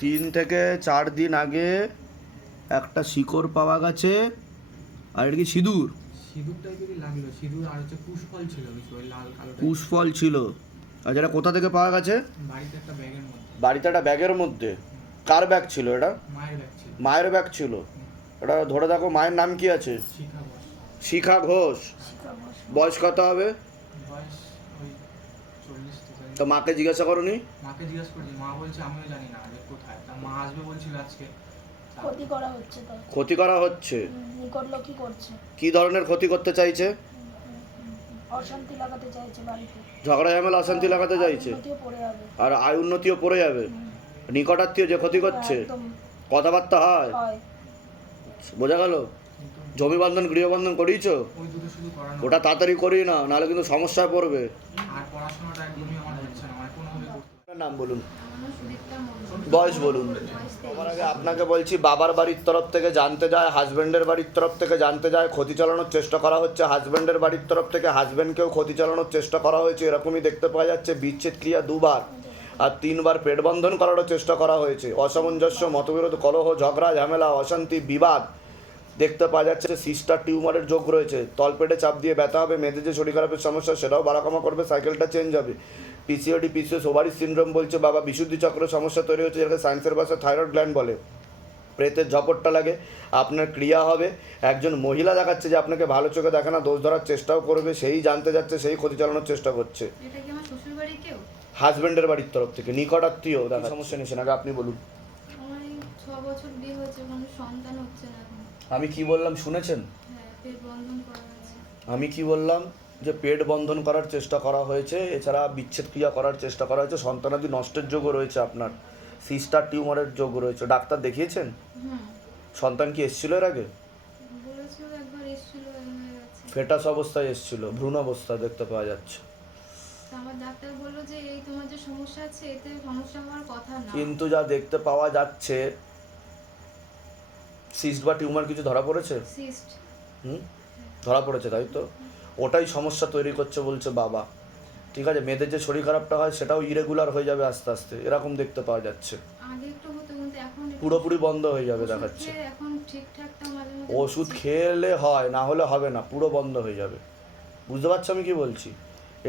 3 থেকে 4 দিন আগে একটা শিকড় পাওয়া গেছে। আর এটা কি সিঁদুর? সিঁদুর টাইপেরই লাগলো, সিঁদুর আর হচ্ছে কুশফল ছিল কিছু, ওই লাল কালো type। কুশফল ছিল। আর যেটা কোথা থেকে পাওয়া গেছে? বাড়িতে একটা ব্যাগের মধ্যে। বাড়িতে একটা ব্যাগের মধ্যে। কার ব্যাগ ছিল এটা? মায়ের ব্যাগ ছিল। মায়ের ব্যাগ ছিল। এটা ধরে দেখো, মায়ের নাম কি আছে? শিখা ঘোষ। শিখা ঘোষ। বয়স কত হবে? বয়স ওই 40 থেকে। তো মাকে জিজ্ঞাসা করনি? মাকে জিজ্ঞাসা করছি, মা বলছে আমিও জানি না যে কোথায়। তা মা আসবে বলছিল আজকে। ক্ষতি করা হচ্ছে তো। ক্ষতি করা হচ্ছে? নিকট লোকই করছে। কি ধরনের ক্ষতি করতে চাইছে? অশান্তি লাগাতে চাইছে বাড়িতে। ঝগড়া ঝামেলা অশান্তি লাগাতে চাইছে। উন্নতিও পড়ে যাবে। আর আয় উন্নতিও পড়ে যাবে। নিকটাত্মীয় যে ক্ষতি করছে, একদম কথাবার্তা হয়, হয়। বোঝা গেল? কিন্তু জমি বন্ধন গৃহবন্ধন করিয়েছো? ওই দুটো শুধু করানো। ওটা তাড়াতাড়ি করিয়ে না, নাহলে কিন্তু সমস্যায় পড়বে। আর পড়াশোনাটা একদমই আমার হচ্ছে না, মানে কোনোভাবে করতে পারছি আপনার নাম বলুন, আমার নাম সুদীপ্তা মণ্ডল। বয়স বলুন। বয়স 23। সবার আগে আপনাকে বলছি, বাবার বাড়ির তরফ থেকে জানতে যায়, হাজব্যান্ডের বাড়ির তরফ থেকে জানতে যায়, ক্ষতি চালানোর চেষ্টা করা হচ্ছে। হাজব্যান্ডের বাড়ির তরফ থেকে হাজব্যান্ডকেও ক্ষতি চালানোর চেষ্টা করা হয়েছে, এরকমই দেখতে পাওয়া যাচ্ছে। বিচ্ছেদ ক্রিয়া 2 বার আর 3 বার পেট বন্ধন করারও চেষ্টা করা হয়েছে। অসামঞ্জস্য, মতবিরোধ, কলহ, ঝগড়া ঝামেলা, অশান্তি, বিবাদ দেখতে পাওয়া যাচ্ছে। সিস্টার টিউমারের যোগ রয়েছে। তলপেটে চাপ দিয়ে ব্যথা হবে। মেয়েদের যে শরীর খারাপের সমস্যা সেটাও বাড়াকমা করবে। সাইকেলটা চেঞ্জ হবে। পিসিওডি, পিসিওএস, ওভারি সিনড্রোম বলছে বাবা। বিশুদ্ধি চক্রের সমস্যা তৈরি হচ্ছে, যেটাকে সায়েন্সের ভাষায় থাইরয়েড গ্ল্যান্ড বলে। প্রেতের ঝপটটা লাগে, আপনার ক্রিয়া হবে। একজন মহিলা দেখাচ্ছে যে আপনাকে ভালো চোখে দেখে না, দোষ ধরার চেষ্টাও করবে। সেই জানতে যাচ্ছে, সেই ক্ষতি চালানোর চেষ্টা করছে। এটা কি আমার শ্বশুর বাড়ি কেউ? হাজব্যান্ডের বাড়ির তরফ থেকে নিকটাত্মীয় দেখা। সমস্যা নিয়েছেন আগে আপনি বলুন। আমার এই 6 বছর বিয়ে হয়েছে, কোনো সন্তান হচ্ছে না এখন। আমি কি বললাম শুনেছেন? হ্যাঁ, পেট বন্ধন করা আছে। আমি কি বললাম? যে পেট বন্ধন করার চেষ্টা করা হয়েছে, এছাড়া বিচ্ছেদ ক্রিয়া করার চেষ্টা করা হয়েছে। সন্তানাদি নষ্টের যোগও রয়েছে আপনার। সিস্টার টিউমারের যোগ রয়েছে। ডাক্তার দেখিয়েছেন? হুম, সন্তান কি এসেছিল এর আগে? বলেছিল একবার এসেছিল, হয়ে গেছে। ফেটাস অবস্থায় এসেছিল, ভ্রূণ অবস্থায় দেখতে পাওয়া যাচ্ছে। তা আমার ডাক্তার বললো যে এই তোমার যে সমস্যা আছে এতে সমস্যা হওয়ার কথা না। কিন্তু যা দেখতে পাওয়া যাচ্ছে, সিস্ট বা টিউমার কিছু ধরা পড়েছে? সিস্ট। ধরা পড়েছে, তাই তো? ওটাই সমস্যা তৈরি করছে বলছে বাবা। ঠিক আছে, মেয়েদের যে শরীর খারাপটা হয় সেটাও ইরেগুলার হয়ে যাবে আস্তে আস্তে, এরকম দেখতে পাওয়া যাচ্ছে। আগে একটু হতো কিন্তু এখন একটু পুরোপুরি বন্ধ হয়ে যাবে ওষুধ দেখাচ্ছে। খেয়ে এখন ঠিকঠাকটা মাঝে মাঝে ওষুধ হচ্ছে। খেলে হয়, না হলে হবে না, পুরো বন্ধ হয়ে যাবে। বুঝতে পারছো আমি কি বলছি?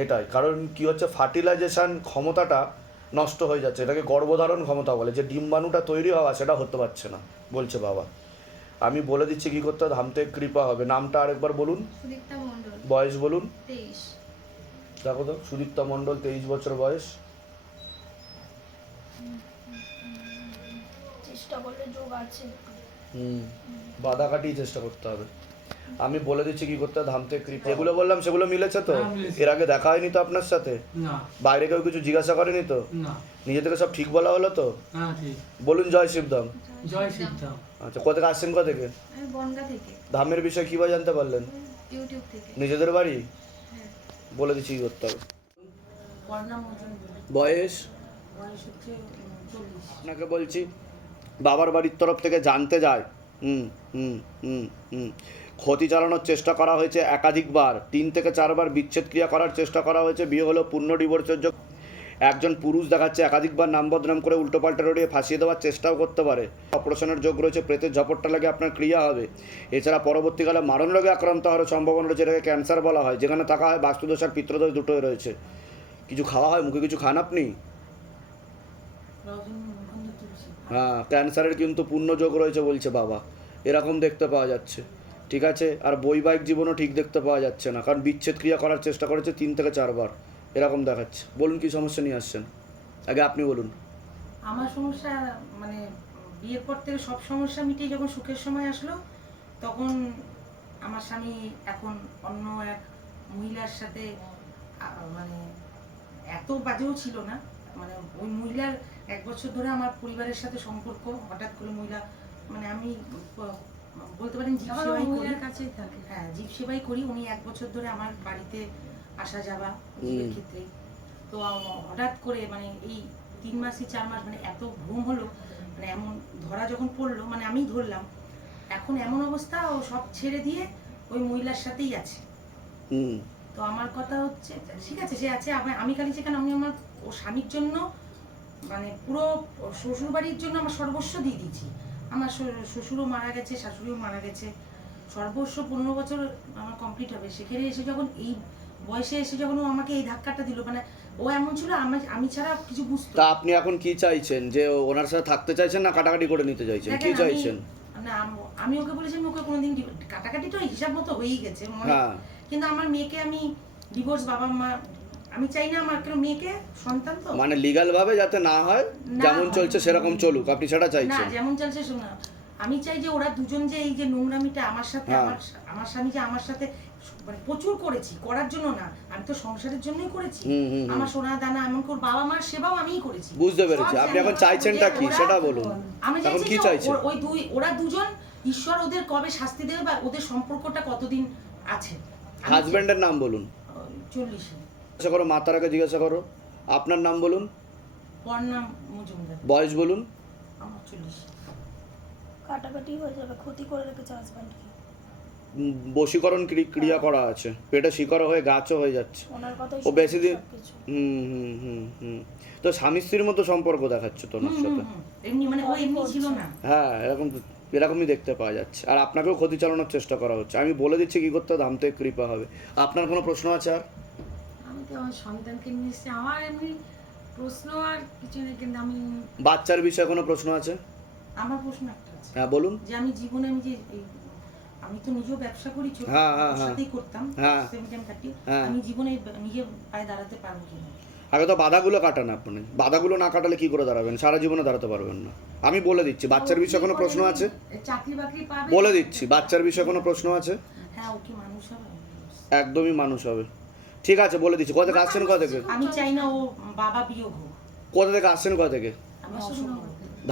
এটাই কারণ। কি হচ্ছে, ফার্টিলাইজেশন ক্ষমতাটা নষ্ট হয়ে যাচ্ছে। এটাকে গর্ভধারণ ক্ষমতা বলে। যে ডিম্বাণুটা তৈরি হওয়া সেটা হতে পারছে না বলছে বাবা। আমি বলে দিচ্ছি কী করতে হবে, ধামতে কৃপা হবে। নামটা আরেকবার বলুন, সুদীপ্তা মণ্ডল। বয়স বলুন। 23। দেখো তো, সুদীপ্তা মণ্ডল, 23 বছর বয়স। চেষ্টা করলে যোগ আছে। বাধা কাটিয়ে চেষ্টা করতে হবে। আমি বলে দিচ্ছি কি করতে হবে, ধামতে কৃপা। যেগুলো বললাম সেগুলো মিলেছে তো? হ্যাঁ, মিলেছে। এর আগে দেখা হয়নি তো আপনার সাথে? না। বাইরে কেউ কিছু জিজ্ঞাসা করেনি তো? না। নিজে থেকে সব ঠিক বলা হলো তো? হ্যাঁ, ঠিক। বলুন জয় শিবধাম। জয় সিদ্ধাম। আচ্ছা, কোথা থেকে আসছেন, কোথা থেকে? আমি বনগা থেকে। ধামের বিষয়ে কীভাবে জানতে পারলেন? ইউটিউব থেকে। নিজেদের বাড়ি? হ্যাঁ। বলে দিচ্ছি কী করতে হবে। কর্ণা মজুমদার, বয়স? বয়স হচ্ছে 40। আপনাকে বলছি, বাবার বাড়ির তরফ থেকে জানতে যায়। হুম হুম হুম হুম ক্ষতি চালানোর চেষ্টা করা হয়েছে একাধিকবার। 3 থেকে 4 বার বিচ্ছেদ ক্রিয়া করার চেষ্টা করা হয়েছে। বিয়ে হলো পূর্ণ ডিভোর্সের যোগ। একজন পুরুষ দেখাচ্ছে একাধিকবার নাম বদনাম করে উল্টোপাল্টা রড়িয়ে ফাঁসিয়ে দেওয়ার চেষ্টাও করতে পারে। অপারেশনের যোগ রয়েছে। প্রেতের ঝপটটা লাগে আপনার ক্রিয়া হবে। এছাড়া পরবর্তীকালে মারণ রোগে আক্রান্ত হওয়ার সম্ভাবনা রয়েছে, এটাকে ক্যান্সার বলা হয়। যেখানে থাকা হয় বাস্তুদোষ আর পিত্রদোষ দুটোই রয়েছে। কিছু খাওয়া হয়, মুখে কিছু খান আপনি? রজনীগন্ধা তুলসী। হ্যাঁ, ক্যান্সারের কিন্তু পূর্ণ যোগ রয়েছে বলছে বাবা। এরকম দেখতে পাওয়া যাচ্ছে। ঠিক আছে, আর বৈবাহিক জীবনও ঠিক দেখতে পাওয়া যাচ্ছে না, কারণ বিচ্ছেদ ক্রিয়া করার চেষ্টা করেছে 3 থেকে 4 বার। এরকম দেখাচ্ছে। বলুন কী সমস্যা নিয়ে আসছেন, আগে আপনি বলুন। আমার সমস্যা মানে বিয়ের পর থেকে সব সমস্যা মিটিয়ে যখন সুখের সময় আসলো, তখন আমার স্বামী এখন অন্য এক মহিলার সাথে মানে এত বাজেও ছিল না। মানে ওই মহিলার 1 বছর ধরে আমার পরিবারের সাথে সম্পর্ক। হঠাৎ করে মহিলা, মানে আমি বলতে পারেন জীব সেবাই করি। কাছেই থাকে। হ্যাঁ, জীব সেবাই করি। উনি 1 বছর ধরে আমার বাড়িতে আসা যাওয়া জীবের ক্ষেত্রে। তো হঠাৎ করে মানে এই 3 মাসই 4 মাস মানে এত ভ্রম হলো, মানে এমন ধরা যখন পড়লো, মানে আমি ধরলাম এখন এমন অবস্থা, ও সব ছেড়ে দিয়ে ওই মহিলার সাথেই আছে। তো আমার কথা হচ্ছে ঠিক আছে, সে আছে, আমি খালি সেখানে আমি আমার ও স্বামীর জন্য মানে পুরো শ্বশুর বাড়ির জন্য আমার সর্বস্ব দিয়ে দিয়েছি। আমার শ্বশুরও মারা গেছে, শাশুড়িও মারা গেছে, সর্বস্ব 15 বছর আমার কমপ্লিট হবে। সেখানে এসে যখন এই বয়সে এসে যখন ও আমাকে এই ধাক্কাটা দিল, মানে ও এমন ছিল আমি ছাড়া কিছু বুঝতো তা না। আপনি এখন কি চাইছেন, যে ওনার সাথে থাকতে চাইছেন না কাটাকাটি করে নিতে চাইছেন, কি দেখেন, চাইছেন? না আমি ওকে বলেছি আমি ওকে কোনোদিন কাটাকাটি তো হিসাব মতো হয়েই গেছে হ্যাঁ। কিন্তু আমার মেয়েকে আমি ডিভোর্স, বাবা মা আমি চাই না আমার কেন মেয়েকে, সন্তান তো মানে লিগ্যাল ভাবে যাতে না হয়, না যেমন হয়। চলছে সেরকম চলুক, আপনি সেটা না চাইছেন? যেমন চলছে শোনা, আমি চাই যে ওরা দুজন যে এই যে নোংরামিটা আমার সাথে, হ্যাঁ। আমার স্বামী যে আমার সাথে মানে প্রচুর করেছি, করার জন্য না, আমি তো সংসারের জন্যই করেছি। আমার সোনা দানা এমন করে বাবা মার সেবাও আমিই করেছি। বুঝতে পেরেছি। সব আপনি এখন জানি। চাইছেনটা কি ওরা- সেটা বলুন। আমি এখন চাইছি কি যে চাইছেন? ওরা দুজন ঈশ্বর ওদের কবে শাস্তি দেবে বা ওদের সম্পর্কটা কতদিন আছে। হাজবেন্ডের নাম বলুন। 40 জিজ্ঞাসা করো, মাতারাকে জিজ্ঞাসা করো। আপনার নাম বলুন, পর্ণা মজুমদার, বয়স বলুন। আমার 40। কাটাকাটি হয়ে যাবে, ক্ষতি করে রেখেছে হাজব্যান্ডকে। বশীকরণ ক্রিয়া করা আছে, পেটে শিকড় হয়ে গাছও হয়ে যাচ্ছে। ওনার কথাই ও বেশি দিন সবকিছু। হুম। তো স্বামী স্ত্রীর মতো সম্পর্ক দেখাচ্ছে তো ওনার সাথে। এমনি মানে ও এমনি ছিল না। হ্যাঁ, এরকমই দেখতে পাওয়া যাচ্ছে। আর আপনাকেও ক্ষতি চালানোর চেষ্টা করা হচ্ছে। আমি বলে দিচ্ছি কি করতে হবে, ধামতে কৃপা হবে। আপনার কোনো প্রশ্ন আছে আর? আমি তো আমার সন্তানকে নিয়ে এসেছি, আমার এমনি প্রশ্ন আর কিছু নেই, কিন্তু আমি বাচ্চার বিষয়ে কোনো প্রশ্ন আছে? আমার প্রশ্ন একটা আছে, হ্যাঁ বলুন। যে আমি জীবনে আমি যে আমি তো নিজেও ব্যবসা করি, ছোট হ্যাঁ, হ্যাঁ, ওর সাথেই করতাম, হ্যাঁ। 7 হ্যাঁ। আমি জীবনে নিজে পায়ে দাঁড়াতে পারবো কিনা। আগে তো বাধাগুলো কাটান আপনি। বাধাগুলো না কাটালে কি করে দাঁড়াবেন? সারা জীবনে দাঁড়াতে পারবেন না। আমি বলে দিচ্ছি। বাচ্চার বিষয়ে কোনো প্রশ্ন আছে? চাকরি বাকরি পাবে। বলে দিচ্ছি, বাচ্চার বিষয়ে কোনো প্রশ্ন আছে? হ্যাঁ, ও কি মানুষ হবে? একদমই মানুষ হবে। ঠিক আছে, বলে দিচ্ছি। কোথা থেকে আসছেন, কোথা থেকে? আমি চাই না ও বাবা বিয়োগ হোক। কোথা থেকে আসছেন, কোথা থেকে? আমি অসুখ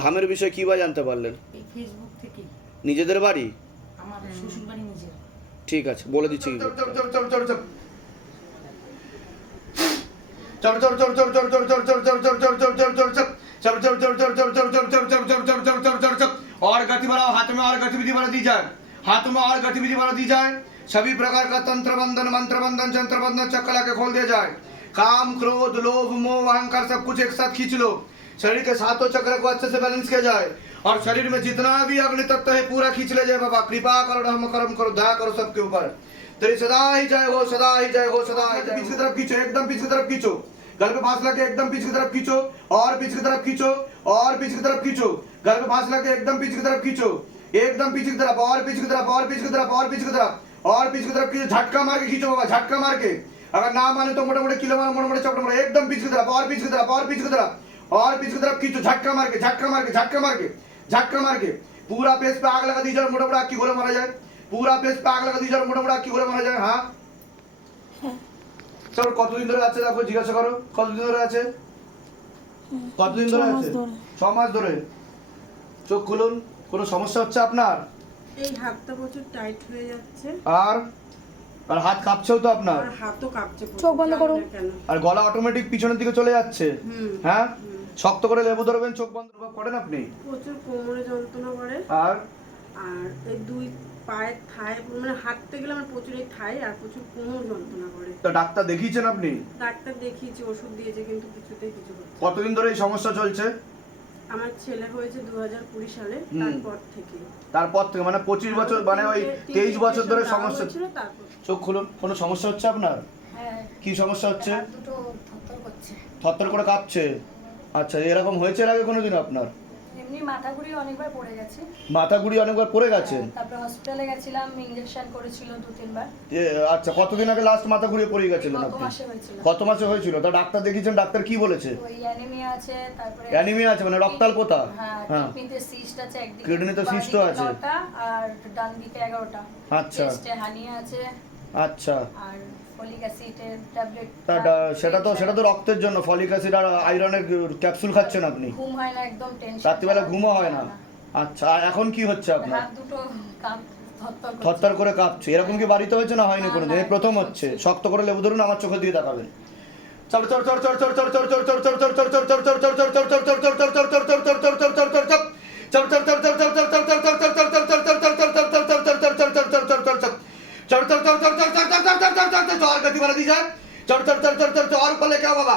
ধামের বিষয়ে কী বা জানতে পারলেন? এই ফেসবুক থেকে। নিজেদের বাড়ি? আমার শ্বশুর বাড়ি নিজের। ঠিক আছে, বলে দিচ্ছি কি করতে হবে। और गति बढ़ाओ, हाथ में और गतिविधि बढ़ा दी जाए, हाथ में और गतिविधि बढ़ा दी जाए। सभी प्रकार का तंत्र बंधन, मंत्र बंधन, चंत्र बंधन चक्कर लाके खोल दिया जाए। काम, क्रोध, लोभ, मोह, अहंकार सब कुछ एक साथ खींच लो। शरीर के सातों चक्र को अच्छे से बैलेंस किया जाए और शरीर में जितना भी अग्नि तत्व है पूरा खींच ले जाए। बाबा कृपा करो, रहम करम करो, दया करो सबके ऊपर। तेरी सदा ही जय हो, सदा ही जय हो, सदा ही जय। पीछे की तरफ खींचो, एकदम पीछे की तरफ खींचो। गल पे फांस लगे एकदम पीछे की तरफ खींचो और पीछे की तरफ खींचो और पीछे की तरफ खींचो। गल पे फांस लगे एकदम पीछे की तरफ खींचो, एकदम पीछे की तरफ और पीछे की तरफ और पीछे की तरफ और पीछे की तरफ और पीछे की तरफ खींचो। झटका मार के खींचो बाबा, झटका मार के। अगर ना माने तो मोटे मोटे किलो मारो, मोटे मोटे चपटे मारो। एकदम पीछे की तरफ और पीछे की तरफ और पीछे की तरफ और पीछे की तरफ खींचो। झटका मार के, झटका मार के, झटका मार के, झटका मार के। पूरा पेस पे आग लगा दीजिए और मोटा मोटा आग की गोले मारा जाए। पूरा पेस पे आग लगा दीजिए और मोटा मोटा आग की गोले मारा जाए। हाँ চলো, কতদিন ধরে আছে দেখো, জিজ্ঞাসা করো কতদিন ধরে আছে, কতদিন ধরে আছে? 6 মাস ধরে। চোখ খুলুন। কোনো সমস্যা হচ্ছে আপনার? এই হাতটা প্রচুর টাইট হয়ে যাচ্ছে আর আর হাত কাঁপছেও তো আপনার, আর হাতও কাঁপছে প্রচুর, চোখ বন্ধ জানি করুন। না কেন। আর গলা অটোমেটিক পিছনের দিকে চলে যাচ্ছে। হ্যাঁ, শক্ত করে লেবু ধরবেন, চোখ বন্ধ করেন আপনি। প্রচুর কোমরে যন্ত্রণা করে আর আর এই দুই পায়ের থায়, মানে হাঁটতে গেলে আমার প্রচুর এই থায় আর প্রচুর কোমর যন্ত্রণা করে। তো ডাক্তার দেখিয়েছেন আপনি? ডাক্তার দেখিয়েছি, ওষুধ দিয়েছে, কিন্তু কিছুতেই কিছু হচ্ছে না। কতদিন ধরে এই সমস্যা চলছে? আমার ছেলে হয়েছে 2020 সালে, হুম। তারপর থেকে তারপর থেকে মানে 25 বছর, মানে ওই 23 বছর ধরে সমস্যা। ছিল তারপর। চোখ খুলুন। কোনো সমস্যা হচ্ছে আপনার? হ্যাঁ, কি সমস্যা হচ্ছে? হাত দুটো থরথর করছে। থরথর করে কাঁপছে। আচ্ছা, এরকম হয়েছে এর আগে কোনোদিন আপনার? এমনি মাথা ঘুরিয়ে অনেকবার পড়ে গেছে। মাথা ঘুরি অনেকবার পড়ে গেছেন? তারপরে হসপিটালে গেছিলাম, ইনজেকশন করেছিল 2-3 বার। আচ্ছা, কতদিন আগে লাস্ট মাথা ঘুরিয়ে পড়ে গেছিলেন গত আপনি? মাসে হয়েছিল। কত মাসে হয়েছিল? তা ডাক্তার দেখিয়েছেন, ডাক্তার কি বলেছে? ওই অ্যানিমিয়া আছে, তারপরে অ্যানিমিয়া আছে মানে রক্তাল্পতা? হ্যাঁ, হ্যাঁ। কিডনিতে সিস্ট আছে একদিকে, কিডনিতে বাঁ সিস্টও দিকে আছে। 9টা আর ডান দিকে 11টা। আচ্ছা। চেস্টে হানিয়া আছে আচ্ছা, আর ফলিক অ্যাসিডের ট্যাবলেট। সেটা তো রক্তের জন্য ফলিক অ্যাসিড আর আয়রনের ক্যাপসুল খাচ্ছেন আপনি? ঘুম হয় না, একদম টেনশন। রাত্রিবেলা ঘুমও হয় না? আচ্ছা, আর এখন কি হচ্ছে আপনার? হাত দুটো কাঁপ থরথর করছে। থরথর করে কাঁপছে। এরকম কি বাড়িতে হয়েছে না হয়নি কোনোদিন? এই প্রথম হচ্ছে। শক্ত করে লেবু ধরুন, আমার চোখের দিকে তাকাবেন। और गति बढ़ा दी जाए। और ऊपर लेके आओ बाबा।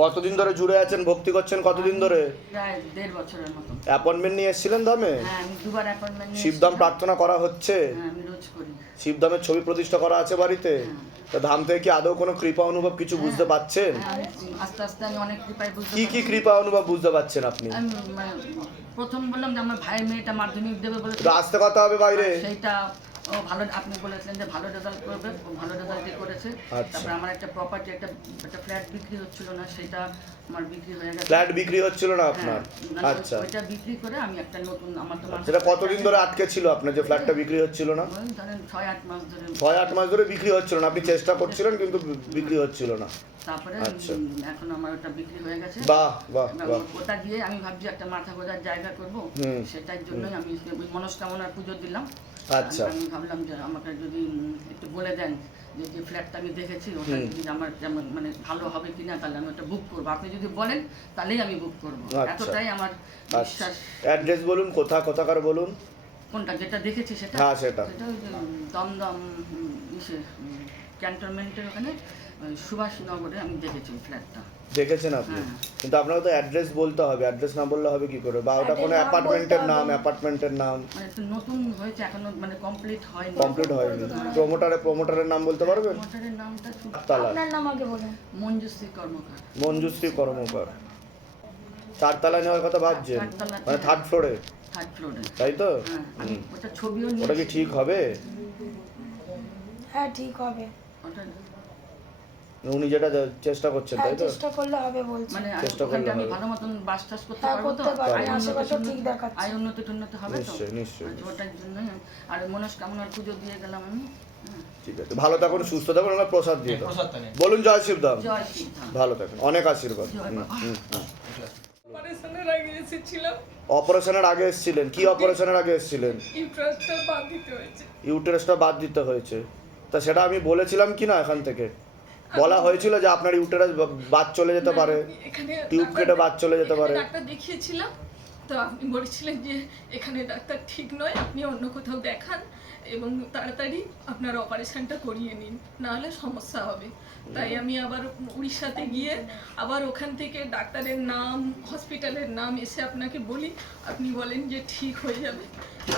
কতদিন ধরে জুড়ে আছেন, ভক্তি করছেন কতদিন ধরে? প্রায় 1.5 বছরের মতন। অ্যাপয়েন্টমেন্ট নিয়ে এসেছিলেন ধামে? হ্যাঁ, আমি 2 বার অ্যাপয়েন্টমেন্ট নিয়ে শিবধাম প্রার্থনা করা হচ্ছে? হ্যাঁ, আমি রোজ করি। শিবধামের ছবি প্রতিষ্ঠা করা আছে বাড়িতে? তা ধাম থেকে কি আদৌ কোনো কৃপা অনুভব কিছু বুঝতে পাচ্ছেন? হ্যাঁ, আস্তে আস্তে আমি অনেক কৃপায় বুঝতে কি কি পারছি। কৃপা অনুভব বুঝতে পাচ্ছেন আপনি? আমি মানে প্রথম বললাম যে আমার ভাইয়ের মেয়েটা মাধ্যমিক দেবে বলে, একটু আস্তে কথা হবে বাইরে। সেইটা ও ভালো, আপনি বলেছিলেন যে ভালো রেজাল্ট করবে, ও ভালো রেজাল্টই করেছে। আচ্ছা। তারপরে আমার একটা প্রপার্টি, একটা ফ্ল্যাট বিক্রি হচ্ছিল না, সেটা আমার বিক্রি হয়ে গেছে। ফ্ল্যাট বিক্রি হচ্ছিল না আপনার? হ্যাঁ, মানে আচ্ছা, ওইটা বিক্রি করে আমি একটা নতুন, আমার তো সেটা কতদিন ধরে আটকে ছিল আপনার যে ফ্ল্যাটটা বিক্রি হচ্ছিল না? ওই ধরেন 6-8 মাস ধরে। 6-8 মাস ধরে বিক্রি হচ্ছিল না, আপনি চেষ্টা করছিলেন কিন্তু বিক্রি হচ্ছিল না। তারপরে আচ্ছা। এখন আমার ওটা বিক্রি হয়ে গেছে। বাহ বাহ এবার বাহ। ওটা দিয়ে আমি ভাবছি একটা মাথা গোজার জায়গা করব, সেটার জন্যই আমি ওই মনস্কামনার পুজো দিলাম। আচ্ছা। আমি ভাবলাম যে আমাকে যদি একটু বলে দেন যে যে ফ্ল্যাটটা আমি দেখেছি ওটা যদি আমার যেমন মানে ভালো হবে কিনা, তাহলে আমি ওটা বুক করবো। আপনি যদি বলেন তাহলেই আমি বুক করবো। আচ্ছা। এতটাই আমার আচ্ছা, বিশ্বাস। অ্যাড্রেস বলুন, কোথাকার বলুন। কোনটা যেটা দেখেছি সেটা? হ্যাঁ, সেটা। সেটা ওই যে দমদম ক্যান্টনমেন্টের ওখানে সুভাষনগরে আমি দেখেছি ওই ফ্ল্যাটটা। দেখেছেন আপনি? হ্যাঁ। কিন্তু আপনাকে তো অ্যাড্রেস বলতে হবে, অ্যাড্রেস না বললে হবে কি করে? বা ওটা কোনো অ্যাপার্টমেন্টের নাম? মানে একটু নতুন হয়েছে, এখনো মানে কমপ্লিট হয়নি। কমপ্লিট হয়নি। প্রমোটারের নাম বলতে পারবেন? মোটরের নামটা ঠিক- তালা আপনার নাম আগে বলুন। মঞ্জুশ্রী কর্মকার। মঞ্জুশ্রী কর্মকার। 4 তলায় নেওয়ার কথা ভাবছেন? 4 তলা, মানে 3rd ফ্লোরে, 3rd ফ্লোরে। তাই তো? হ্যাঁ, আমি ওটা ছবিও নিয়ে ওটা কি ঠিক হবে? হ্যাঁ ঠিক হবে, ওটা উনি যেটা চেষ্টা করছেন, হ্যাঁ তাই তো? চেষ্টা করলে হবে বলছি। মানে চেষ্টা ওখানটা করলে আমি হবে। ভালো মতন বাস টাস করতে হ্যাঁ পারবো তো? করতে পারবেন, আয় উন্নতি আশেপাশে টুন্নতি- ঠিক দেখাচ্ছে। আয় উন্নতি টুন্নতি হবে তো? নিশ্চয়ই, নিশ্চয়ই। আচ্ছা, ওটার জন্যই আর মনস্কামনার পুজো দিয়ে গেলাম আমি। হ্যাঁ। ঠিক আছে, ভালো থাকুন, সুস্থ থাকুন, আমরা প্রসাদ দিয়ে দেবো। প্রসাদটা নেন। বলুন জয় শিবধাম। জয় শ্রীধাম। ভালো থাকুন, অনেক আশীর্বাদ। জয় বাবা। অপারেশনের আগে এসেছিলাম, অপারেশনের আগে এসেছিলেন? কি অপারেশনের আগে এসেছিলেন? ইউট্রাসটা বাদ দিতে হয়েছে। ইউটেরাসটা বাদ দিতে হয়েছে। তা সেটা আমি বলেছিলাম কি না এখান থেকে? বলা হয়েছিল যে আপনার ইউটেরাস বাদ চলে যেতে পারে, এখানে টিউব কেটে বাদ চলে যেতে পারে। ডাক্তার দেখিয়েছিলাম, তো আপনি বলেছিলেন যে এখানে ডাক্তার ঠিক নয়, আপনি অন্য কোথাও দেখান এবং তাড়াতাড়ি আপনার অপারেশনটা করিয়ে নিন, নাহলে সমস্যা হবে। তাই আমি আবার উড়িষ্যাতে গিয়ে আবার ওখান থেকে ডাক্তারের নাম, হসপিটালের নাম এসে আপনাকে বলি, আপনি বলেন যে ঠিক হয়ে যাবে,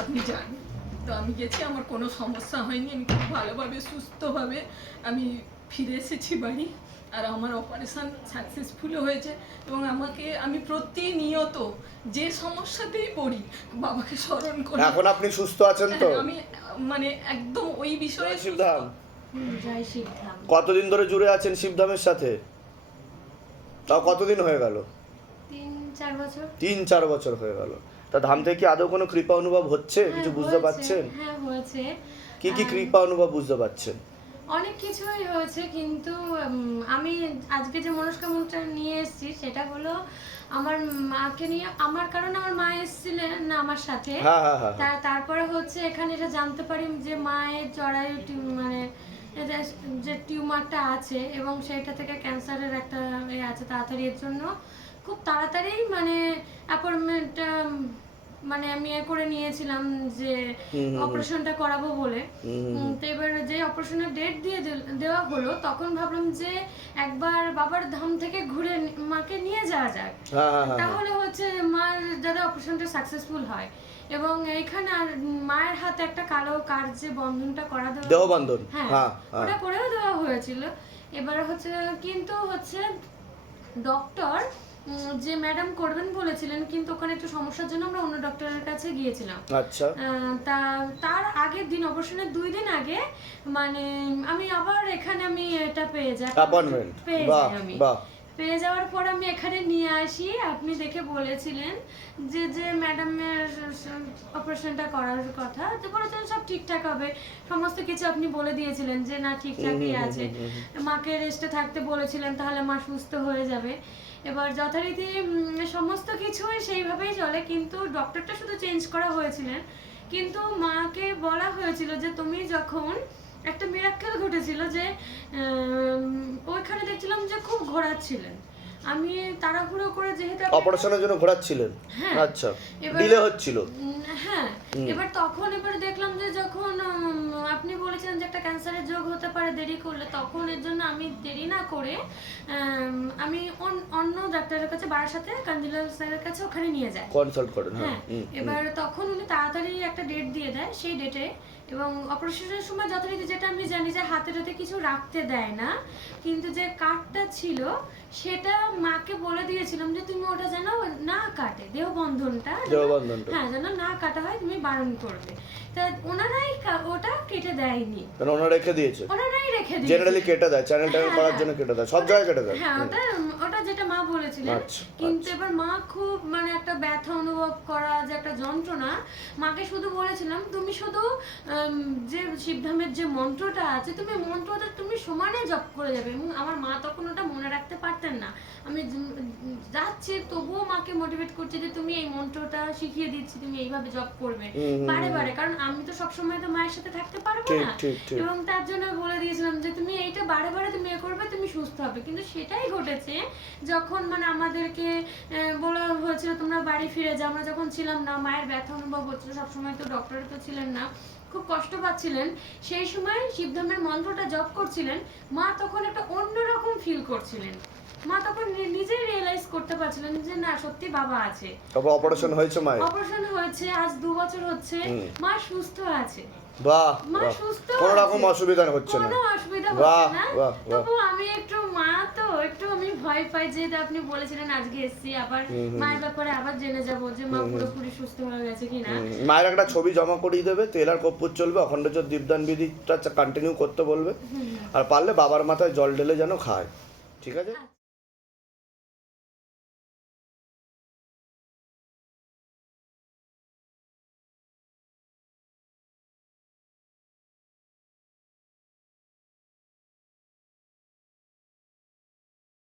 আপনি যান। তো আমি গেছি, আমার কোনো সমস্যা হয়নি, আমি খুব ভালোভাবে সুস্থভাবে আমি ফিরে এসেছি বাড়ি। আর আমার অপারেশন সাকসেসফুলও হয়েছে এবং আমি প্রতিনিয়ত যে সমস্যাতেই পড়ি বাবাকে স্মরণ করি। এখন আপনি সুস্থ আছেন তো? আমি মানে একদম ওই বিষয়ে জয় শিবধাম। জয় শিবধাম। কতদিন ধরে জুড়ে আছেন শিবধামের সাথে? তাও কতদিন হয়ে গেল? 3-4 বছর। 3-4 বছর হয়ে গেল। তা ধাম থেকে কি আদৌ কোনো কৃপা অনুভব হচ্ছে? কিছু বুঝতে হয়েছে, পারছেন? হ্যাঁ হয়েছে। কি কি কৃপা অনুভব বুঝতে পারছেন? অনেক কিছুই হয়েছে, কিন্তু আমি আজকে যে মনস্কামনাটা নিয়ে এসেছি সেটা হলো আমার মাকে নিয়ে। আমার কারণে আমার মা এসেছিলেন না আমার সাথে। হ্যাঁ হ্যাঁ হ্যাঁ। তারপরে হচ্ছে এখানে এটা জানতে পারি যে মায়ের জরায়ু মানে যে টিউমারটা আছে এবং সেটা থেকে ক্যান্সারের একটা আছে তাড়াতাড়ি, এর জন্য খুব তাড়াতাড়ি মানে অ্যাপয়েন্টমেন্ট মানে আমি করে নিয়েছিলাম যে অপারেশনটা করাবো বলে। তো এবার যে অপারেশনের ডেট দিয়ে দেওয়া হলো, তখন ভাবলাম যে একবার বাবার ধাম থেকে ঘুরে মাকে নিয়ে যাওয়া যাক, তাহলে হচ্ছে মার যাতে অপারেশনটা সাকসেসফুল হয়। এবং এইখানে আর মায়ের হাতে একটা কালো কার যে বন্ধনটা করা দেওয়া, দেহবন্ধন, হ্যাঁ ওটা করেও দেওয়া হয়েছিল। এবার হচ্ছে কিন্তু হচ্ছে ডক্টর যে ম্যাডাম করবেন বলেছিলেন, কিন্তু ওখানে একটু সমস্যার জন্য আমরা অন্য ডক্টরের কাছে গিয়েছিলাম। আচ্ছা। তার আগের দিন, অপারেশনের 2 দিন আগে মানে আমি আবার এখানে আমি এটা পেয়ে যাই, অ্যাপয়েন্টমেন্ট। বাহ বাহ। পেয়ে যাওয়ার পর আমি এখানে নিয়ে আসি। আপনি দেখে বলেছিলেন যে ম্যাডামের অপারেশনটা করার কথা, তো বলেছিলেন সব ঠিকঠাক হবে, সমস্ত কিছু আপনি বলে দিয়েছিলেন যে না ঠিকঠাকই আছে, মাকে রেস্টে থাকতে বলেছিলেন, তাহলে মা সুস্থ হয়ে যাবে। এবার যথারীতি সমস্ত কিছুই সেইভাবেই চলে, কিন্তু ডক্টরটা শুধু চেঞ্জ করা হয়েছিলেন। কিন্তু মাকে বলা হয়েছিল যে তুমি যখন একটা মিরাক্কেল ঘটেছিল যে ওইখানে দেখছিলাম যে খুব ঘোরাচ্ছিলেন, আমি তাড়াহুড়ো করে যেহেতু অপারেশনের জন্য ঘোরাচ্ছিলেন। হ্যাঁ। আচ্ছা, ডিলে হচ্ছিল। হ্যাঁ, এবার দেখলাম যে যখন আপনি বলেছিলেন যে একটা ক্যান্সারের যোগ হতে পারে পারে দেরি করলে, তখন এর জন্য আমি দেরি না করে আমি অন্য ডাক্তারের কাছে, বারাসাতে কাঞ্জিলাল স্যারের কাছে ওখানে নিয়ে যাই, কনসাল্ট করেন। হ্যাঁ। এবার তখন উনি তাড়াতাড়ি একটা ডেট দিয়ে দেয়, সেই ডেটে, এবং অপারেশনের সময় যথারীতি যেটা আমি জানি যে হাতে কিছু রাখতে দেয় না, কিন্তু যে কাটটা ছিল সেটা মাকে বলে দিয়েছিলাম যে তুমি ওটা যেন না কাটে, দেহবন্ধনটা হ্যাঁ যেন না কাটা হয়, তুমি বারণ করবে। তা ওনারাই ওটা কেটে দেয়নি, মানে ওনারা রেখে দিয়েছে, ওনারাই রেখে দিয়েছে। জেনারেলি কেটে দেয়, চ্যানেল ট্যানেল করার জন্য কেটে দেয়, সব জায়গায় কেটে দেয়। হ্যাঁ ওটা যেটা মা বলেছিলেন। কিন্তু এবার মা খুব মানে একটা ব্যথা অনুভব করা, যে একটা যন্ত্রণা, মাকে শুধু বলেছিলাম তুমি শুধু যে শিবধামের যে মন্ত্রটা আছে তুমি মন্ত্রটা তুমি সমানে জপ করে যাবে। এবং আমার মা তখন ওটা মনে রাখতে পারতেন না, আমি যাচ্ছি তবুও মাকে মোটিভেট করছি যে তুমি এই মন্ত্রটা শিখিয়ে দিচ্ছি, তুমি এইভাবে জপ করবে বারে বারে, কারণ আমি তো সবসময় তো মায়ের সাথে থাকতে পারবো না, এবং তার জন্য বলে দিয়েছিলাম যে তুমি এইটা বারে বারে তুমি এ করবে, তুমি সুস্থ হবে। কিন্তু সেটাই ঘটেছে যখন মানে আমাদেরকে বলা হয়েছিল তোমরা বাড়ি ফিরে যাও, আমরা যখন ছিলাম না, মায়ের ব্যথা অনুভব হচ্ছিল, সবসময় তো ডক্টর তো ছিলেন না, খুব কষ্ট পাচ্ছিলেন, সেই সময় শিবধামের মন্ত্রটা জপ করছিলেন, মা তখন একটা অন্যরকম ফিল করছিলেন, মা তখন নিজেই রিয়েলাইজ করতে পারছিলেন যে না সত্যি বাবা আছে। তারপর অপারেশন হয়েছে মায়ের, অপারেশন হয়েছে, আজ 2 বছর হচ্ছে, মা সুস্থ আছে। বাহ, মা সুস্থ, কোনো রকম অসুবিধা হচ্ছে না, কোনো অসুবিধা হচ্ছে না। তবু আমি একটু মা তো একটু আমি ভয় পাই, যে আপনি বলেছিলেন আজকে এসছি, আবার মায়ের ব্যাপারে আবার জেনে যাব যে মা পুরোপুরি সুস্থ হয়ে গেছে কিনা। মায়ের একটা ছবি জমা করিয়ে দেবে, তেল আর কর্পূর চলবে, অখণ্ড জ্যোৎ দীপদান বিধিটা কন্টিনিউ করতে বলবে, আর পারলে বাবার মাথায় জল ঢেলে যেন খায়, ঠিক আছে?